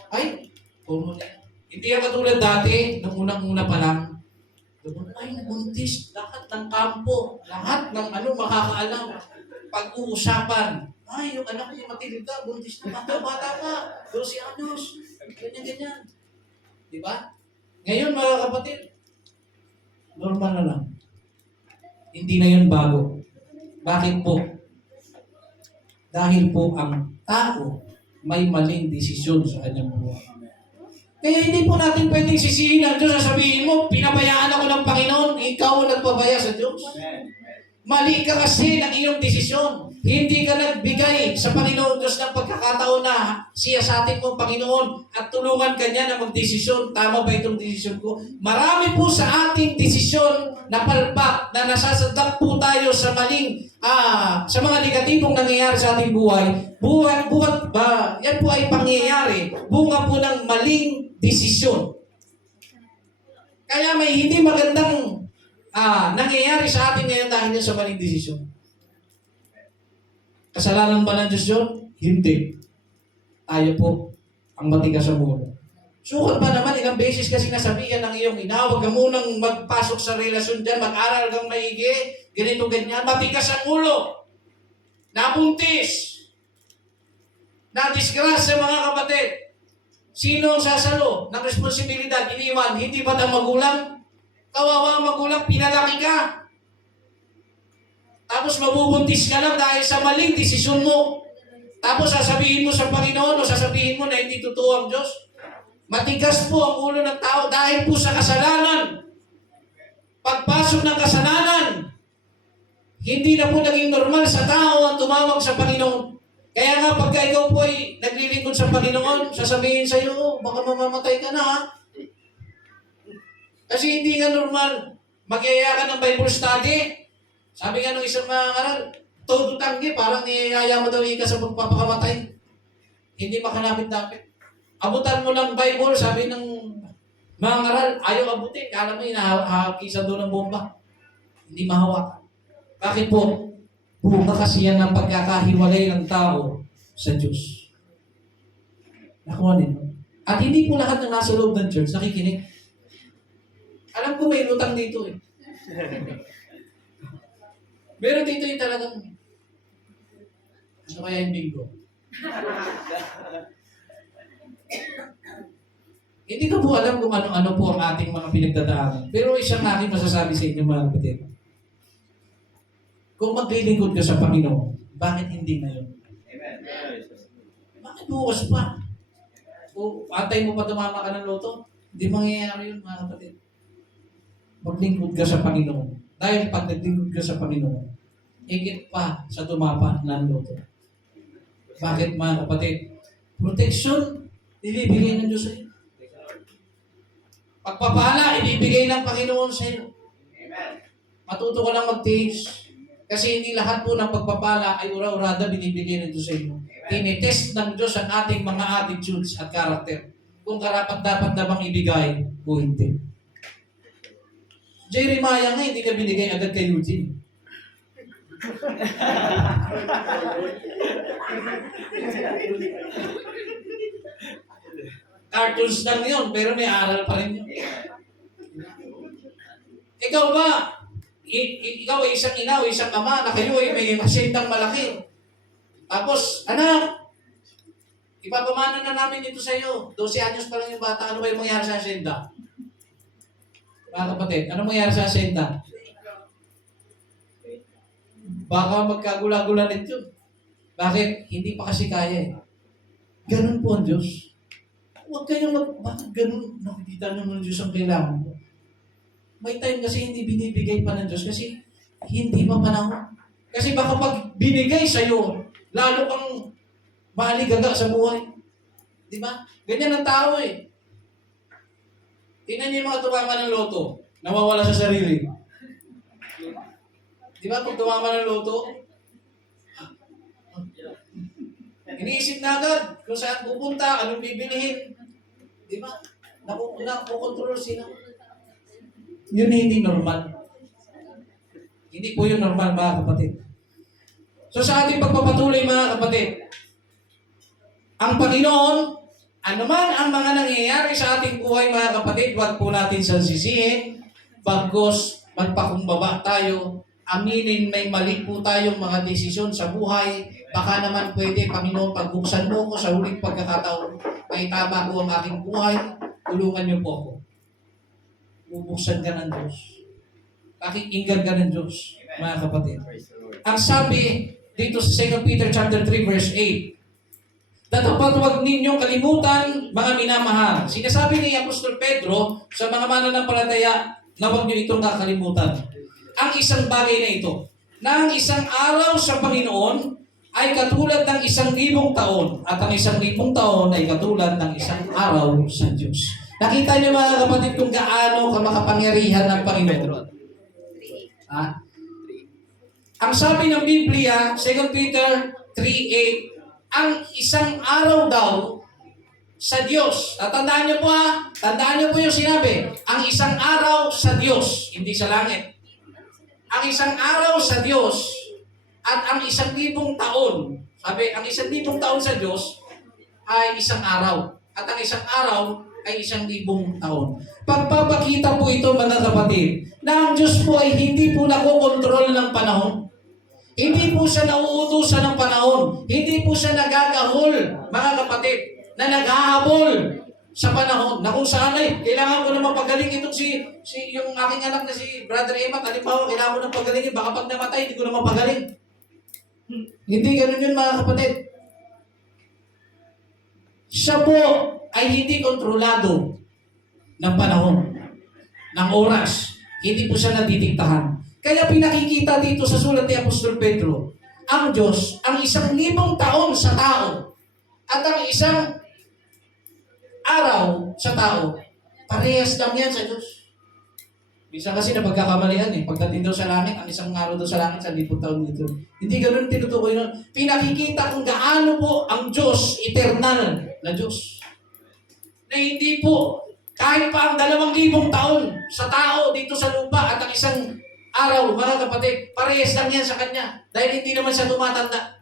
Ay, puro na yan. Hindi yan katulad dati, nung unang-una pa lang. Ay, nabuntis. Lahat ng kampo, lahat ng makakaalam. Pag-uusapan. Ay, yung anak niya Matilda, buntis na bata pa. 12 anos. Ganyan-ganyan. Di ba? Ngayon mga kapatid, normal na lang. Hindi na yun bago. Bakit po? Dahil po ang tao may maling desisyon sa kanyang buhay. Kaya hindi po natin pwedeng sisihin ang Diyos. Sasabihin mo, pinabayaan ako ng Panginoon, ikaw ang nagpabaya sa Diyos. Mali ka kasi ng iyong desisyon. Hindi ka nagbigay sa Panginoon Diyos ng pagkakataon na siya sa ating mong Panginoon at tulungan ka niya na magdesisyon. Tama ba itong desisyon ko? Marami po sa ating desisyon na palpak na nasasadap po tayo sa maling, sa mga negatibong nangyayari sa ating buhay. Yan po ay pangyayari. Bunga po ng maling desisyon. Kaya may hindi magandang nangyayari sa atin ngayon dahil sa maling desisyon. Kasalanan ba ng Diyos yun? Hindi. Tayo po ang matigas sa mulo. Sukat ba naman, ilang beses kasi nasabihan ng iyong ina, huwag ka munang magpasok sa relasyon dyan, mag-aral kang maigi, ganito, ganyan, matigas ang ulo. Nabuntis. Nadisgrasya mga kapatid. Sino ang sasalo ng responsibilidad? Iniwan, hindi ba ang magulang? Kawawa ang magulang, pinalaki ka. Tapos mabubuntis ka lang dahil sa maling desisyon mo. Tapos sasabihin mo sa Panginoon o sasabihin mo na hindi totoo ang Diyos. Matigas po ang ulo ng tao dahil po sa kasalanan. Pagpasok ng kasalanan, hindi na po naging normal sa tao ang tumawag sa Panginoon. Kaya nga pagka ikaw po ay naglilingkod sa Panginoon, sasabihin sa iyo, baka mamamatay ka na ha. Kasi hindi nga normal. Magyaya ka ng Bible study. Sabi nga nung isang aral, todo tanggi, parang niyaya mo daw ka sa pagpapakamatay. Hindi makalapit-lapit. Abutan mo ng Bible, sabi ng mga aral, ayaw abutin. Kala mo inahakisan doon ng bomba. Hindi mahawak. Bakit po? Bunga kasi yan ng pagkakahiwalay ng tao sa Diyos. Nakuha nito. At hindi po lahat ng nasa loob ng church nakikinig. Alam ko may lutang dito eh. Pero dito yung talagang, ano kaya yung bingo? Hindi ko po alam kung ano-ano po ang ating mga pinagdadaanan. Pero isang aking masasabi sa inyo mga kapatid. Kung maglilingkod ka sa Panginoon, bakit hindi ngayon? Amen. Bakit bukas pa? O antay mo pa tumama ka ng loto? Hindi mangyayari yun mga kapatid. Maglingkod ka sa Panginoon. Dahil pag naglingkod ka sa Panginoon, higit pa sa tumapa ng loto. Bakit mga kapatid? Protection, ibibigay ng Diyos sa iyo. Pagpapala, ibibigay ng Panginoon sa iyo. Matuto ka lang magtiis. Kasi hindi lahat po ng pagpapala ay ura-urada binibigay ng Diyos sa iyo. Tinitest ng Diyos ang ating mga attitudes at karakter. Kung karapat-dapat na bang ibigay o hindi. Jeremiah nga, hindi ka binigay agad kay Eugene. Cartoons lang yun, pero may aral pa rin yun. Ikaw ba? Ikaw ay isang ina o isang ama na kayo ay may masentang malaki. Tapos, anak, ipapamana na namin ito sa iyo. 12 anyos pa lang yung bata. Ano kayo mangyari sa asenda? Mga kapatid, ano mangyari sa asenda? Baka magkagula-gula nito. Bakit? Hindi pa kasi kaya eh. Ganun po ang Diyos. Huwag kayong bakit ganun? Nakikita naman ng Diyos ang kailangan mo. May time kasi hindi binibigay pa ng Diyos kasi hindi pa panahon. Kasi baka pag binigay sa'yo, lalo kang maaligaga sa buhay. Di ba? Ganyan ang tao eh. Tingnan niyo yung mga tumama ng loto, nawawala sa sarili. Di ba? Pag tumama ng loto, iniisip na agad kung saan pupunta, anong bibilihin. Di ba? Nakukontrol sila. Yun hindi normal. Hindi po yun normal mga kapatid. So sa ating pagpapatuloy mga kapatid, ang Panginoon, anuman ang mga nangyayari sa ating buhay mga kapatid, huwag po natin sisisihin, bagkos magpakumbaba tayo, aminin may mali po tayong mga desisyon sa buhay, baka naman pwede, Panginoon, pagbuksan mo ko sa huling pagkakataon, may tama ko ang aking buhay, tulungan niyo po ako. Bubuksan ka ng Diyos. Pakikinggan ka ng Diyos, mga kapatid. Ang sabi dito sa 2 Peter chapter 3 verse 8, Dapat huwag ninyong kalimutan, mga minamahal. Sinasabi ni Apostol Pedro sa mga mananampalataya na huwag niyo itong kakalimutan. Ang isang bagay na ito, na ang isang araw sa Panginoon ay katulad ng 1,000 taon at ang 1,000 taon ay katulad ng isang araw sa Diyos. Nakita niyo mga kapatid kung gaano makapangyarihan ng Panginoon. Ha? Ang sabi ng Biblia, 2 Peter 3:8, ang isang araw daw sa Diyos. Tandaan niyo po tandaan niyo po yung sinabi, ang isang araw sa Diyos, hindi sa langit. Ang isang araw sa Diyos at ang 1,000 taon. Sabi, ang 1,000 taon sa Diyos ay isang araw. At ang isang araw ay 1,000 taon. Pagpapakita po ito mga kapatid, na ang Diyos po ay hindi po nakokontrol ng panahon. Hindi po siya nauutusan ng panahon. Hindi po siya nagagahol, mga kapatid, na naghahabol sa panahon na kung saan ay kailangan ko na mapagaling itong yung aking anak na si Brother Emma, halimbawa, kailangan ko na pagalingin, baka pag namatay, hindi ko na mapagaling. Hindi ganun yun mga kapatid. Siya po ay hindi kontrolado ng panahon, ng oras. Hindi po siya nadidiktahan. Kaya pinakikita dito sa sulat ni Apostol Pedro, ang Diyos, ang 1,000 taon sa tao at ang isang araw sa tao, parehas lang yan sa Diyos. Minsan kasi napagkakamalian pagdating daw sa langit, ang isang araw daw sa langit, 1,000 taon dito. Hindi ganun tinutukoy nun. Pinakikita kung gaano po ang Diyos, eternal na Diyos. Na hindi po, kahit pa ang 2,000 taon sa tao dito sa lupa at ang isang araw, mga kapatid, parehas lang yan sa Kanya. Dahil hindi naman siya tumatanda.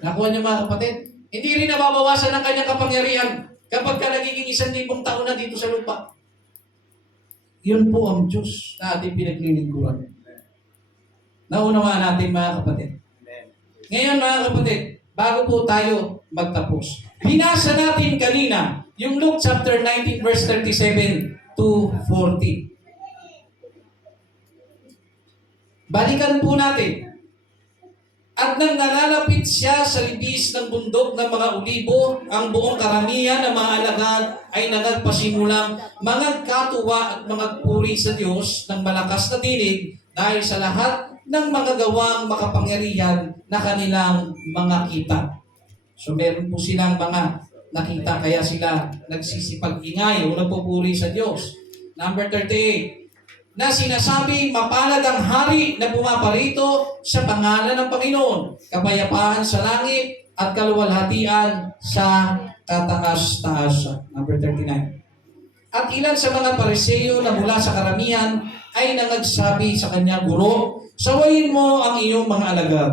Nakuha niyo mga kapatid? Hindi rin nababawasan ng Kanyang kapangyarihan kapag ka nagiging 1,000 taon na dito sa lupa. Yun po ang Diyos na ating pinaglilingkuran. Naunawaan natin mga kapatid. Ngayon mga kapatid, bago po tayo magtapos, binasa natin kanina yung Luke chapter 19 verse 37 to 40. Balikan po natin. At nang nalalapit siya sa libis ng bundok ng mga Olibo, ang buong karamihan ng mga alagad ay nagpasimulang mangagkatuwa at mangagpuri sa Diyos ng malakas na tinig dahil sa lahat ng mga gawang makapangyarihan na kanilang mga kita. So meron po silang mga nakita kaya sila nagsisipag-ingay o nagpupuri sa Diyos. Number 38. Na sinasabi, mapalad ang hari na pumaparito sa pangalan ng Panginoon, kapayapaan sa langit at kaluwalhatian sa kataas-taasan. Number 39. At ilan sa mga Pariseo na mula sa karamihan ay nangagsabi sa kanya, Guro, sawayin mo ang iyong mga alagad.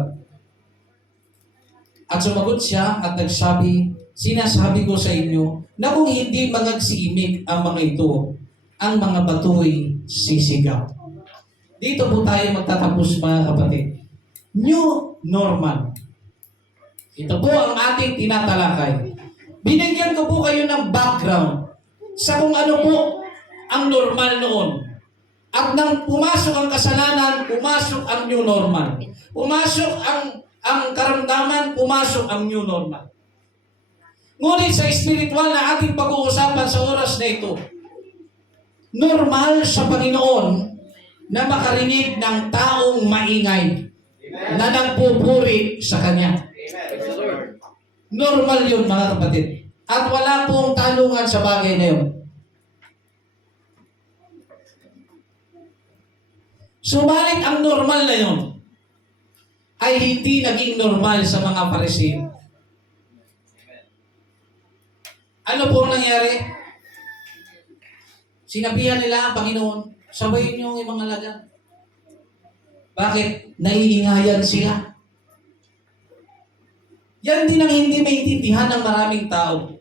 At sumagot siya at nagsabi, sinasabi ko sa inyo na kung hindi mangagsimik ang mga ito, ang mga batoy sisigaw. Dito po tayo magtatapos mga kapatid. New normal. Ito po ang ating tinatalakay. Binigyan ko po kayo ng background sa kung ano po ang normal noon. At nang pumasok ang kasalanan, pumasok ang new normal. Pumasok ang karamdaman, pumasok ang new normal. Ngunit sa spiritual na ating pag-uusapan sa oras na ito, normal sa Panginoon na makarinig ng taong maingay na nagpupuri sa Kanya. Normal yun mga kapatid. At wala pong tanungan sa bagay na yun. Subalit ang normal na yun ay hindi naging normal sa mga Pariseo. Ano pong nangyari? Sinabihan nila ang Panginoon, sabayin niyo ang mga alagad. Bakit? Naiingayan sila. Yan din ang hindi maintindihan ng maraming tao.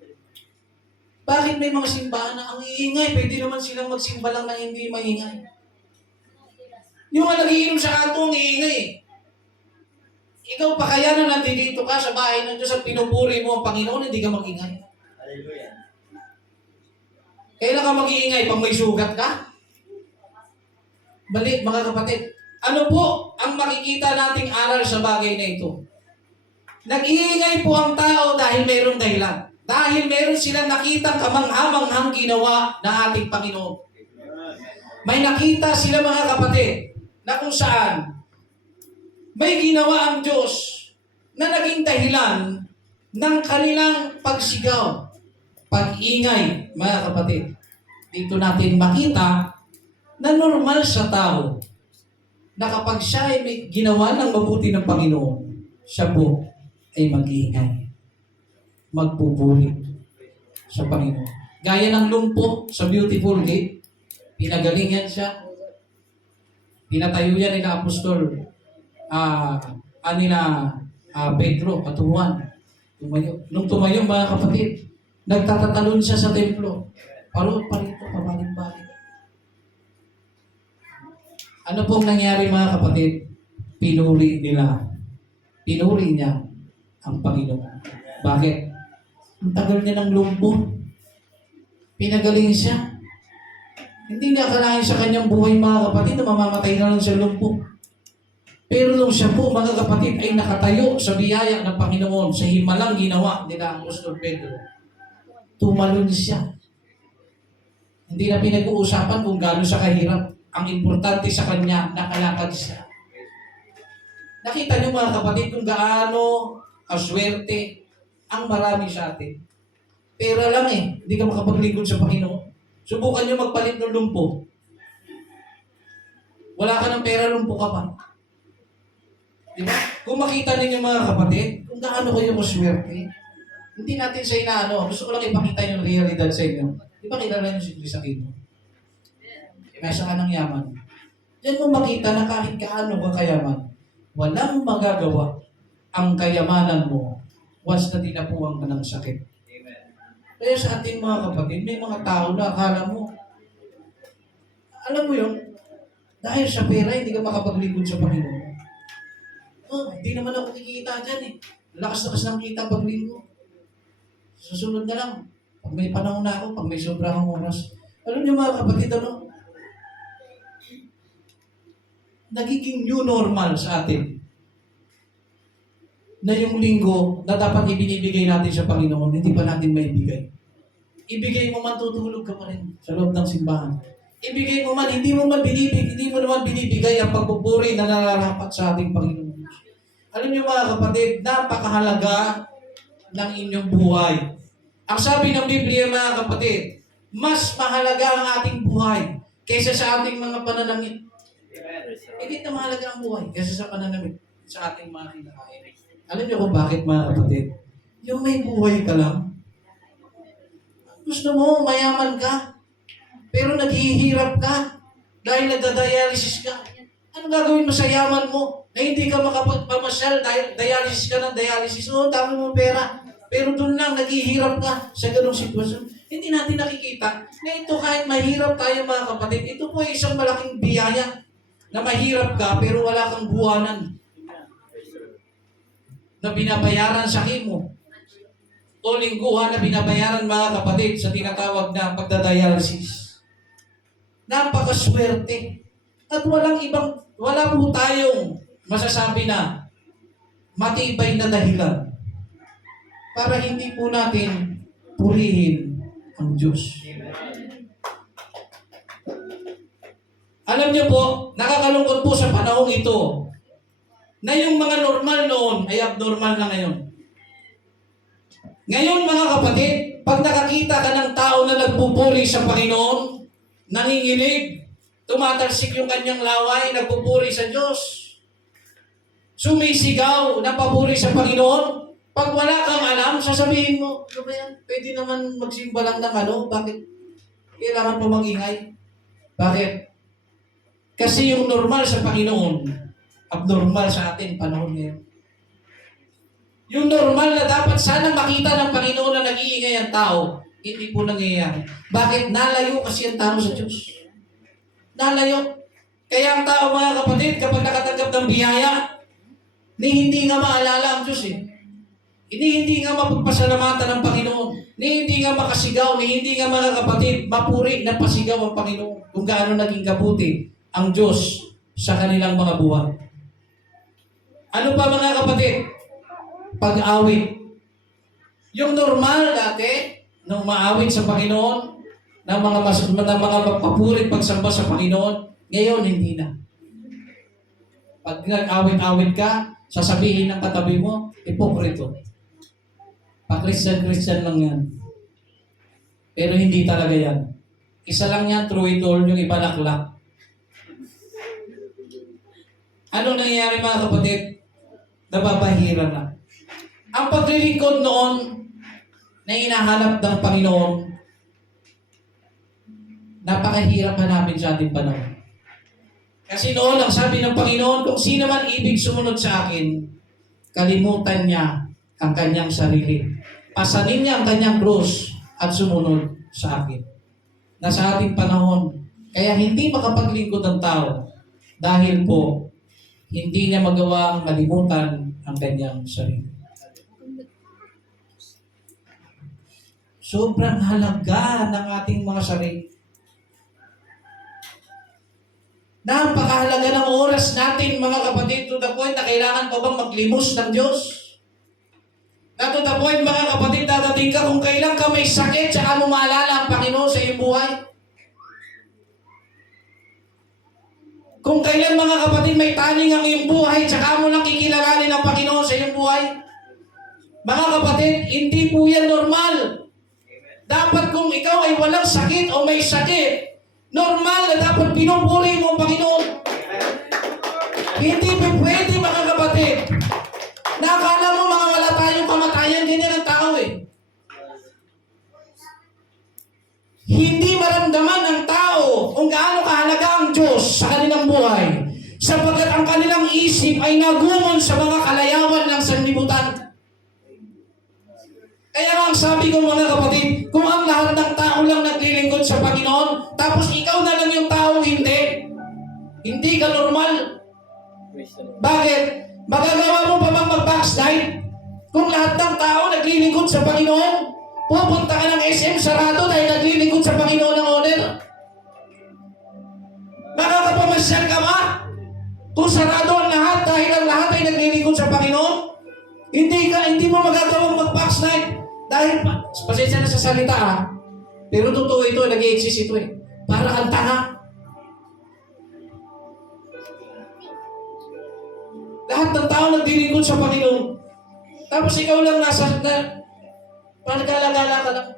Bakit may mga simbahan na ang iingay? Pwede naman silang magsimba lang na hindi maingay. Yung nga nagiinom sa kanto, ang iingay. Ikaw pa kaya na nandito ka sa bahay ng Diyos at pinupuri mo ang Panginoon, hindi ka magingay. Hallelujah. Kailan ka mag-iingay pag may sugat ka? Balik mga kapatid. Ano po ang makikita nating aral sa bagay na ito? Nag-iingay po ang tao dahil mayroong dahilan. Dahil meron silang nakitang kamangha-manghang ginawa ng ating Panginoon. May nakita sila mga kapatid na kung saan may ginawa ang Diyos na naging dahilan ng kanilang pagsigaw, pag-ingay, mga kapatid. Dito natin makita na normal sa tao na kapag siya ay may ginawa ng mabuti ng Panginoon, siya po ay mag-iingay, magpupuri sa Panginoon. Gaya ng lumpo sa Beautiful Gate, pinagalingan siya, pinatayo yan nila Apostol, Pedro at Juan. Nung tumayo, mga kapatid, nagtatatalon siya sa templo. Paroon pa rito, pabalik-balik. Ano pong nangyari, mga kapatid? Pinuri nila. Pinuri niya ang Panginoon. Bakit? Ang tagal niya ng lumpo. Pinagaling siya. Hindi nga akalain sa kanyang buhay, mga kapatid, na mamamatay na lang siya lumpo. Pero nung siya po, mga kapatid, ay nakatayo sa biyaya ng Panginoon, sa himalang ginawa nila ang Apostol Pedro, tumalon siya. Hindi na pinag-uusapan kung gaano siya kahirap. Ang importante sa kanya, nakalakad siya. Nakita niyo, mga kapatid, kung gaano aswerte ang marami sa atin. Pera lang hindi ka makapaglingkod sa Panginoon. Subukan niyo magpalit ng lumpo. Wala ka ng pera, lumpo ka pa. Diba? Kung makita ninyo, mga kapatid, kung gaano kayo maswerte, hindi natin sa inaano. Gusto ko lang ipakita yung realidad sa inyo. Di ba kilala niyo si Chris Aquino? Nasa ka ng yaman. Diyan mo makita na kahit kaano ka kayaman, walang magagawa ang kayamanan mo once na tinapuan ka ng sakit. Amen. Kaya sa ating mga kapatid, may mga tao na akala mo, alam mo yun, dahil sa pera, hindi ka makapaglingkod sa Panginoon. Hindi naman ako kikita dyan Lakas-lakas ng kita paglingkod. Susunod na lang. Pag may panahon na ako, pag may sobrang oras. Alam niyo, mga kapatid, nagiging new normal sa atin na yung linggo na dapat ibinibigay natin sa Panginoon, hindi pa natin maibigay. Ibigay mo man, tutulog ka pa rin sa loob ng simbahan. Ibigay mo man, hindi mo naman binibigay ang pagpupuri na nararapat sa ating Panginoon. Alam niyo, mga kapatid, napakahalaga ng inyong buhay. Ang sabi ng Biblia, mga kapatid, mas mahalaga ang ating buhay kaysa sa ating mga pananamit. Hindi na mahalaga ang buhay kaysa sa pananamit sa ating mga kinakain. Alam niyo kung bakit, mga kapatid? Yung may buhay ka lang, gusto mo, mayaman ka, pero naghihirap ka dahil nagda-dialysis ka. Ano gagawin mo sa yaman mo na hindi ka makapagpamasyal dahil dialysis ka ng dialysis? Oo, dami mo pera. Pero doon lang, naghihirap ka sa ganong sitwasyon. Hindi natin nakikita na ito kahit mahirap tayo, mga kapatid, ito po ay isang malaking biyaya na mahirap ka pero wala kang buwanan na binabayaran sa himo o lingguhan na binabayaran, mga kapatid, sa tinatawag na pagdadialysis. Napakaswerte. At wala po tayong masasabi na matibay na dahilan para hindi po natin purihin ang Diyos. Alam niyo po, nakakalungkot po sa panahong ito na yung mga normal noon ay abnormal na ngayon. Ngayon, mga kapatid, pag nakakita ka ng tao na nagpupuri sa Panginoon, nanginginig, tumatalsik yung kanyang laway, nagpupuri sa Diyos, sumisigaw, napapuri sa Panginoon, pag wala kang alam, sasabihin mo, ano ba yan? Pwede naman magsimba lang ng bakit kailangan pa mag-ingay? Bakit? Kasi yung normal sa Panginoon, abnormal sa atin panahon ngayon. Yung normal na dapat sana makita ng Panginoon na nag-iingay ang tao, hindi po nangyayari. Bakit? Nalayo kasi ang tao sa Diyos. Nalayo. Kaya ang tao, mga kapatid, kapag nakatanggap ng biyaya, hindi nga maalala ang Diyos hindi nga mapagpasalamatan ng Panginoon. Hindi nga makasigaw, hindi nga, mga kapatid, mapuri na pasigaw ang Panginoon kung gaano naging kabuti ang Diyos sa kanilang mga buhay. Ano pa, mga kapatid? Pag-awit. Yung normal dati, nung maawit sa Panginoon, ng mga magpapurit pagsamba sa Panginoon, ngayon hindi na. Pag nag-awit-awit ka, sasabihin ng katabi mo, hipokrito. Pa-Christian lang yan. Pero hindi talaga yan. Isa lang yan, true it all, yung iba laklak. Ano nangyayari mga kapatid? Nababahira na. Ang paglilingkod noon na hinahanap ng Panginoon, napakahirap hanapin sa ating panahon. Kasi noon, ang sabi ng Panginoon, kung sino man ibig sumunod sa akin, kalimutan niya ang kanyang sarili. Pasanin niya ang kanyang krus at sumunod sa akin. Nasa ating panahon, kaya hindi makapaglingkod ang tao dahil po hindi niya magawang malimutan ang kanyang sarili. Sobrang halaga ng ating mga sarili. Napakahalaga ng oras natin, mga kapatid, to the point na kailangan pa bang maglimos ng Diyos? Na to the point, mga kapatid, dadating ka kung kailan ka may sakit, tsaka mo maalala ang Panginoon sa iyong buhay. Kung kailan, mga kapatid, may taning ang iyong buhay, tsaka mo lang kikilalanin ang Panginoon sa iyong buhay. Mga kapatid, hindi po yan normal. Dapat kung ikaw ay walang sakit o may sakit, normal na dapat pinupuri mo ang Panginoon. Hindi pa pwede, mga kapatid. Nakala mo mga wala tayong kamatayan, ganyan ang tao eh. Hindi maramdaman ng tao kung gaano kahalaga ang Diyos sa kanilang buhay, sapagkat ang kanilang isip ay nagumon sa mga kalayawan ng sanlibutan. Kaya ang sabi ko, mga kapatid, kung ang lahat ng tao lang naglilingkod sa Panginoon, tapos ikaw na lang yung taong hindi ka normal. Bakit? Magagawa mo pa bang mag-backslide? Kung lahat ng tao naglilingkod sa Panginoon, pupunta ka ng SM sarado dahil naglilingkod sa Panginoon ng owner. Makakapamasyal ka ba? Kung sarado ang lahat dahil ang lahat ay naglilingkod sa Panginoon, hindi mo magagawang mag-backslide. Dahil, pasensya na sa salita pero totoo ito, nag-i-exist ito eh. Para kang tanga. Lahat ng tao naglilingkod sa Panginoon. Tapos ikaw lang panagala-gala ka lang.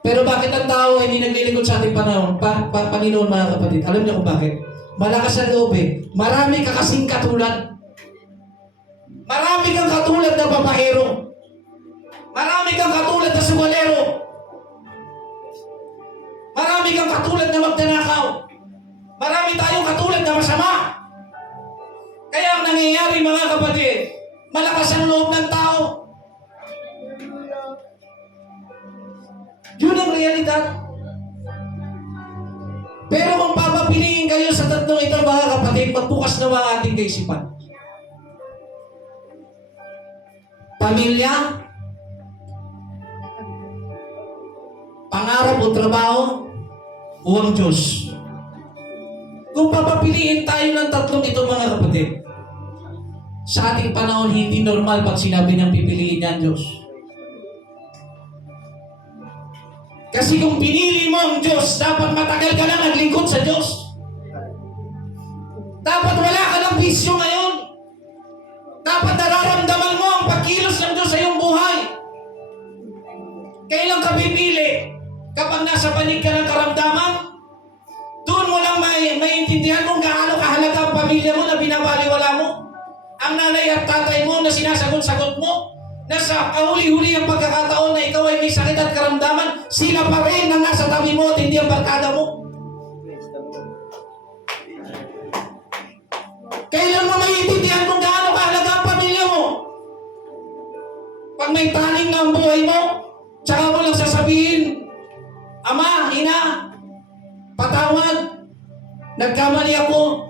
Pero bakit ang tao ay hindi naglilingkod sa ating Panginoon, Panginoon, mga kapatid? Alam niyo kung bakit? Malakas ang loob eh. Marami ka kasing katulad. Marami kang katulad na babaero. Marami kang katulad na sugalero. Marami kang katulad na magnanakaw. Marami tayong katulad na masama. Kaya ang nangyayari, mga kapatid, malakas ang loob ng tao. Yun ang realidad. Pero kung papapiliin kayo sa tatlong ito, mga kapatid, magbukas na ang ating kaisipan. Pamilya, pangarap o trabaho, o ang Diyos. Kung papapiliin tayo ng tatlong ito, mga kapatid, sa ating panahon, hindi normal pag sinabi niyang pipiliin niya ang Diyos. Kasi kung pinili mo ang Diyos, dapat matagal ka na naglingkod sa Diyos. Dapat wala ka ng bisyo ngayon. Dapat nararamdaman mo ang pagkilos ng Diyos sa iyong buhay. Kailan ka pipili? Kapag nasa panig ka ng karamdaman, doon mo lang maintindihan kung gaano kahalaga ang pamilya mo na binabaliwala mo. Ang nanay at tatay mo na sinasagot-sagot mo, nasa kahuli-huli ang pagkakataon na ikaw ay may sakit at karamdaman, sila pa rin ang nasa tabi mo at hindi ang barkada mo. Kailan mo maintindihan kung gaano kahalaga ang pamilya mo? Pag may taning na ang buhay mo, tsaka mo lang sasabihin, Ama, Ina, patawad, nagkamali ako.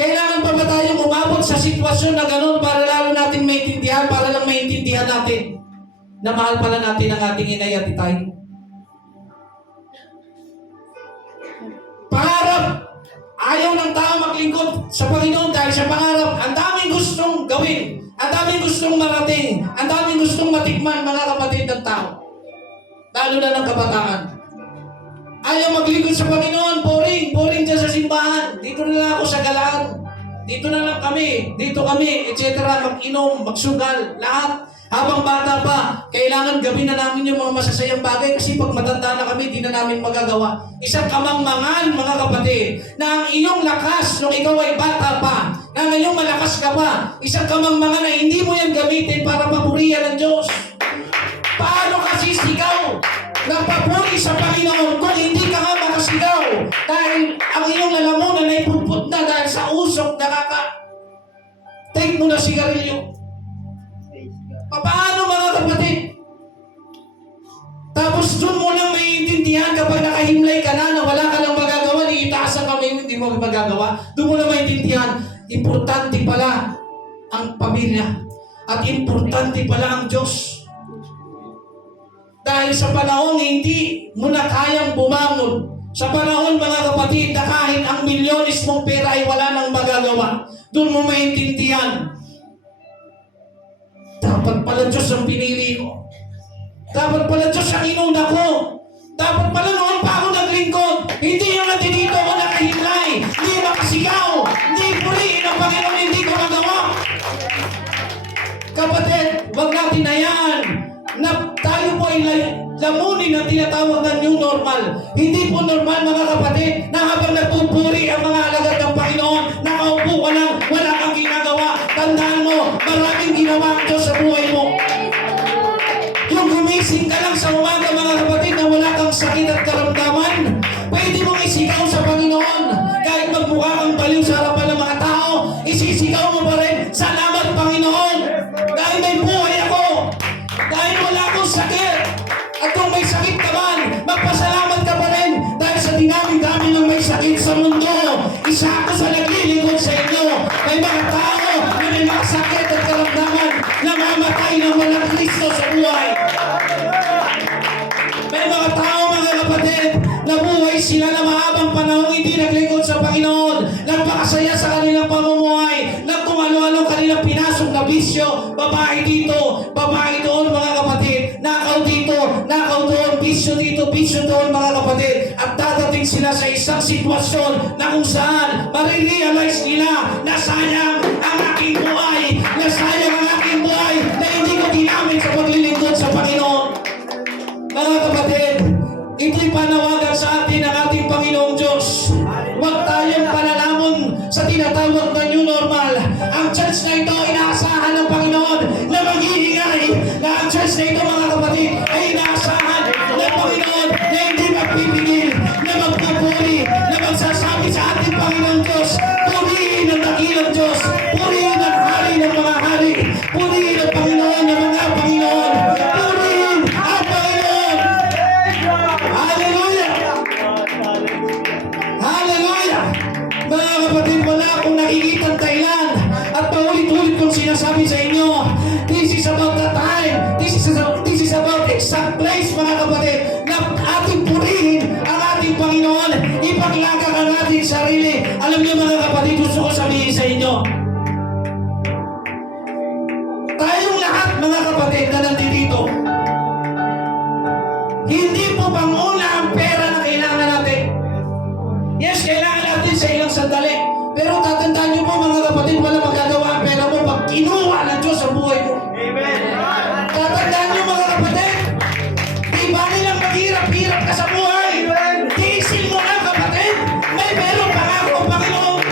Kailangan pa ba tayong umabot sa sitwasyon na gano'n para lalo natin maintindihan, para lang maintindihan natin na mahal pala natin ang ating inay at itay? Pangarap, ayaw ng tao maglingkod sa Panginoon dahil sa pangarap, ang daming gustong gawin, ang daming gustong marating, ang daming gustong matikman, mga kapatid ng tao. Lalo na ng kabataan. Ayaw maglingkod sa Panginoon, boring dyan sa simbahan. Dito na lang ako sa Galaan. Dito na lang kami. Dito kami, etc. Mag-inom, magsugal, lahat. Habang bata pa, kailangan gawin na namin yung mga masasayang bagay kasi pag matanda na kami, di na namin magagawa. Isang kamangmangan, mga kapatid, na ang iyong lakas nung ikaw ay bata pa, na ngayong malakas ka pa, isang kamangmangan na hindi mo yan gamitin para papurihan ng Diyos. Paano ka sisigaw ng papuri sa Panginoon kung hindi ka nga makasigaw? Dahil ang iyong lalamunan ay putput na dahil sa usok take mo na sigarilyo. Paano mga kapatid? Tapos doon mo lang maiintindihan kapag nakahimlay ka na wala ka lang magagawa, itaas ang kamay mo, hindi mo magagawa. Doon mo lang maiintindihan, importante pala ang pamilya at importante pala ang Diyos. Dahil sa panahon hindi mo na kayang bumangon, sa panahon mga kapatid na kahit ang milyones mong pera ay wala nang magagawa, doon mo maiintindihan. Dapat pala Diyos ang pinili ko. Dapat pala Diyos ang inuna ko. Dapat pala noon pa ako naglingkod. Hindi yung nandito ako nakahimlay. Hindi makasigaw. Hindi purihin ang Panginoon, hindi ko magawa. Kapatid, wag natin hayaan na tayo po ay lamunin na tinatawag na new normal. Hindi po normal mga kapatid na habang nagpupuri ang mga alagad ng Panginoon, nakaupo ka lang, wala kang ginagawa. Tandaan mo, maraming ginawa ang Diyos sa buhay mo. Yung gumising ka lang sa umaga mga kapatid na wala kang sakit at karamdaman, pwede mong isigaw sa Panginoon. Kahit magmukha kang baliw sa harapan ng mga tao, isisigaw mo pa rin, salamat Panginoon, dahil may buhay ako, dahil wala akong sakit. At kung may sakit ka man, magpasalamat ka pa rin, dahil sa dinami-dami ng may sakit sa mundo, isa ako sa naglilingkod sa inyo. May mga tao na may mga sakit at karamdaman na mamatay ng walang Kristo sa buhay. May mga tao mga kapatid na buhay sila na mahabang panahon hindi naglingkod sa Panginoon, nagpakasaya sa kanilang pamumuhay, na kung ano-ano kanilang pinasok na bisyo, babae dito, babae doon mga kapatid, nakaw dito, nakaw doon, bisyo dito, bisyo doon mga kapatid, at dadating sila sa isang sitwasyon na kung saan marirealize nila na sayang ang aking buhay, na sayang ang aking buhay na hindi ko ginamit sa paglilingkod sa Panginoon. Mga kapatid, ito'y panawagan sa atin ng ating Panginoong Diyos. Huwag tayong palalamon sa tinatawag na new normal. Ang church na ito, inaasahan ng Panginoon na mag-iingay, na ang church na ito mga kapatid ay inaasahan ng Panginoon na hindi magpipigil, na magpupuri, na magsasabi sa ating Panginoong Diyos, purihin ang dakilang Diyos, purihin ang hari ng mga hari, purihin ang Panginoon ng mga Panginoon, purihin ang Panginoon. Hallelujah! Hallelujah! Mga kapatid, wala akong nakikitang dahilan at paulit-ulit kong sinasabi sa inyo, this is about the time, this is about exact place mga kapatid, na ating purihin ang ating Panginoon, ipaglagak ang ating sarili. Alam niyo mga kapatid, gusto ko sabihin sa inyo, tayong lahat mga kapatid na nandito, hindi po panguna ang pera na kailangan natin. Yes, kailangan natin sa ilang sandali. Pero tatandaan niyo po mga kapatid, wala magagawa ang pera mo pag kinuha ng Diyos sa buhay mo. Amen. Tatandaan niyo mga kapatid, di ba nilang maghirap-hirap ka sa buhay? Tiisin mo na kapatid, may meron pangako ang Panginoon.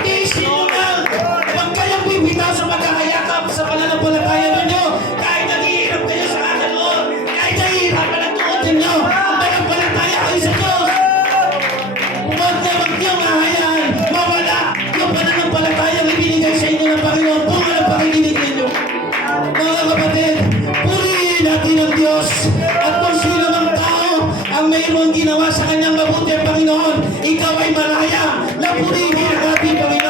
Tiisin mo na, huwag kayong bibitaw sa magkakayakap sa pananampalataya ninyo. Kahit naghihirap kayo sa kakanoon, kahit nahihirapan ang tuon ninyo, magpalataya kayo sa Diyos. Huwag niyo mahayaan mawala yung pananampalatayang ibinigay sa inyo ng Panginoon. Bunga ng pakikinig ninyo. Mga kapatid, purihin natin ang Diyos. At kung sino mang tao ang mayroong ginawa sa kanyang mabuti ang Panginoon, ikaw ay malaya na purihin ang ating Panginoon.